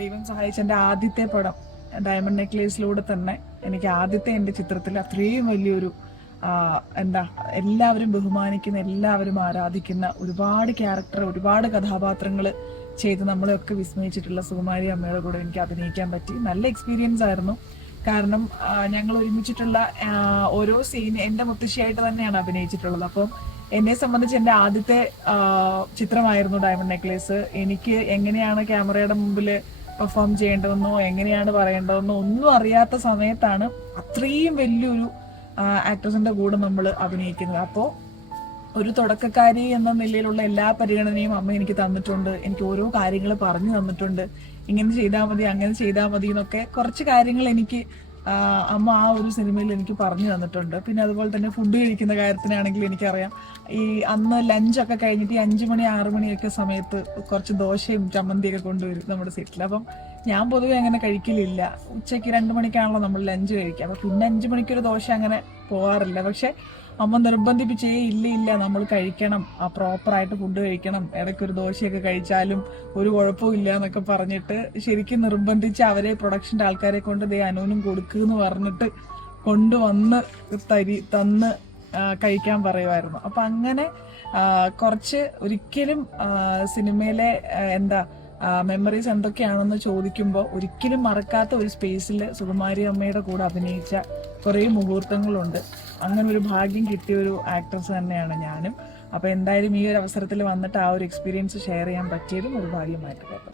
ദൈവം സഹായിച്ച എന്റെ ആദ്യത്തെ പടം ഡയമണ്ട് നെക്ലേസിലൂടെ തന്നെ എനിക്ക് ആദ്യത്തെ എന്റെ ചിത്രത്തിൽ അത്രയും വലിയൊരു എന്താ എല്ലാവരും ബഹുമാനിക്കുന്ന എല്ലാവരും ആരാധിക്കുന്ന ഒരുപാട് ക്യാരക്ടർ ഒരുപാട് കഥാപാത്രങ്ങൾ ചെയ്ത് നമ്മളെയൊക്കെ വിസ്മയിച്ചിട്ടുള്ള സുകുമാരി അമ്മയുടെ കൂടെ എനിക്ക് അഭിനയിക്കാൻ പറ്റി. നല്ല എക്സ്പീരിയൻസ് ആയിരുന്നു. കാരണം ഞങ്ങൾ ഒരുമിച്ചിട്ടുള്ള ഓരോ സീൻ എന്റെ മുത്തശ്ശിയായിട്ട് തന്നെയാണ് അഭിനയിച്ചിട്ടുള്ളത്. അപ്പം എന്നെ സംബന്ധിച്ച് എന്റെ ആദ്യത്തെ ചിത്രമായിരുന്നു ഡയമണ്ട് നെക്ലേസ് എനിക്ക് എങ്ങനെയാണ് ക്യാമറയുടെ മുമ്പിൽ പെർഫോം ചെയ്യേണ്ടതെന്നോ എങ്ങനെയാണ് പറയേണ്ടതെന്നോ ഒന്നും അറിയാത്ത സമയത്താണ് അത്രയും വലിയൊരു ആക്ട്രസിന്റെ കൂടെ നമ്മൾ അഭിനയിക്കുന്നത്. അപ്പോൾ ഒരു തുടക്കക്കാരി എന്ന നിലയിലുള്ള എല്ലാ പരിഗണനയും അമ്മ എനിക്ക് തന്നിട്ടുണ്ട്. എനിക്ക് ഓരോ കാര്യങ്ങൾ പറഞ്ഞു തന്നിട്ടുണ്ട്. ഇങ്ങനെ ചെയ്താൽ മതി അങ്ങനെ ചെയ്താൽ മതി എന്നൊക്കെ കുറച്ച് കാര്യങ്ങൾ എനിക്ക് അമ്മ ആ ഒരു സിനിമയിൽ എനിക്ക് പറഞ്ഞു തന്നിട്ടുണ്ട്. പിന്നെ അതുപോലെ തന്നെ ഫുഡ് കഴിക്കുന്ന കാര്യത്തിനാണെങ്കിൽ എനിക്കറിയാം. ഈ അന്ന് ലഞ്ചൊക്കെ കഴിഞ്ഞിട്ട് ഈ അഞ്ചു മണി ആറു മണിയൊക്കെ സമയത്ത് കുറച്ച് ദോശയും ചമ്മന്തിയൊക്കെ കൊണ്ടുവരും നമ്മുടെ സീറ്റിൽ അപ്പം ഞാൻ പൊതുവെ അങ്ങനെ കഴിക്കലില്ല. ഉച്ചയ്ക്ക് രണ്ട് മണിക്കാണല്ലോ നമ്മൾ ലഞ്ച് കഴിക്കുക. അപ്പൊ പിന്നെ അഞ്ച് മണിക്കൊരു ദോശ അങ്ങനെ പോകാറില്ല പക്ഷെ അമ്മ നിർബന്ധിപ്പിച്ചേ ഇല്ല ഇല്ല നമ്മൾ കഴിക്കണം. ആ പ്രോപ്പറായിട്ട് ഫുഡ് കഴിക്കണം. ഇടയ്ക്ക് ഒരു ദോശയൊക്കെ കഴിച്ചാലും ഒരു കുഴപ്പവും ഇല്ല എന്നൊക്കെ പറഞ്ഞിട്ട് ശരിക്കും നിർബന്ധിച്ച് അവരെ പ്രൊഡക്ഷന്റെ ആൾക്കാരെ കൊണ്ട് ദേ അനുവിനും കൊടുക്കുമെന്ന് പറഞ്ഞിട്ട് കൊണ്ടുവന്ന് തരി തന്ന് കഴിക്കാൻ പറയുമായിരുന്നു. അപ്പം അങ്ങനെ കുറച്ച് ഒരിക്കലും സിനിമയിലെ എന്താ മെമ്മറീസ് എന്തൊക്കെയാണെന്ന് ചോദിക്കുമ്പോൾ ഒരിക്കലും മറക്കാത്ത ഒരു സ്പേസിൽ സുകുമാരി അമ്മയുടെ കൂടെ അഭിനയിച്ച കുറേ മുഹൂർത്തങ്ങളുണ്ട്. അങ്ങനെ ഒരു ഭാഗ്യം കിട്ടിയ ഒരു ആക്ട്രസ് തന്നെയാണ് ഞാനും. അപ്പൊ എന്തായാലും ഈ ഒരു അവസരത്തിൽ വന്നിട്ട് ആ ഒരു എക്സ്പീരിയൻസ് ഷെയർ ചെയ്യാൻ പറ്റിയതും ഒരു ഭാഗ്യമായിട്ട് കേട്ടോ.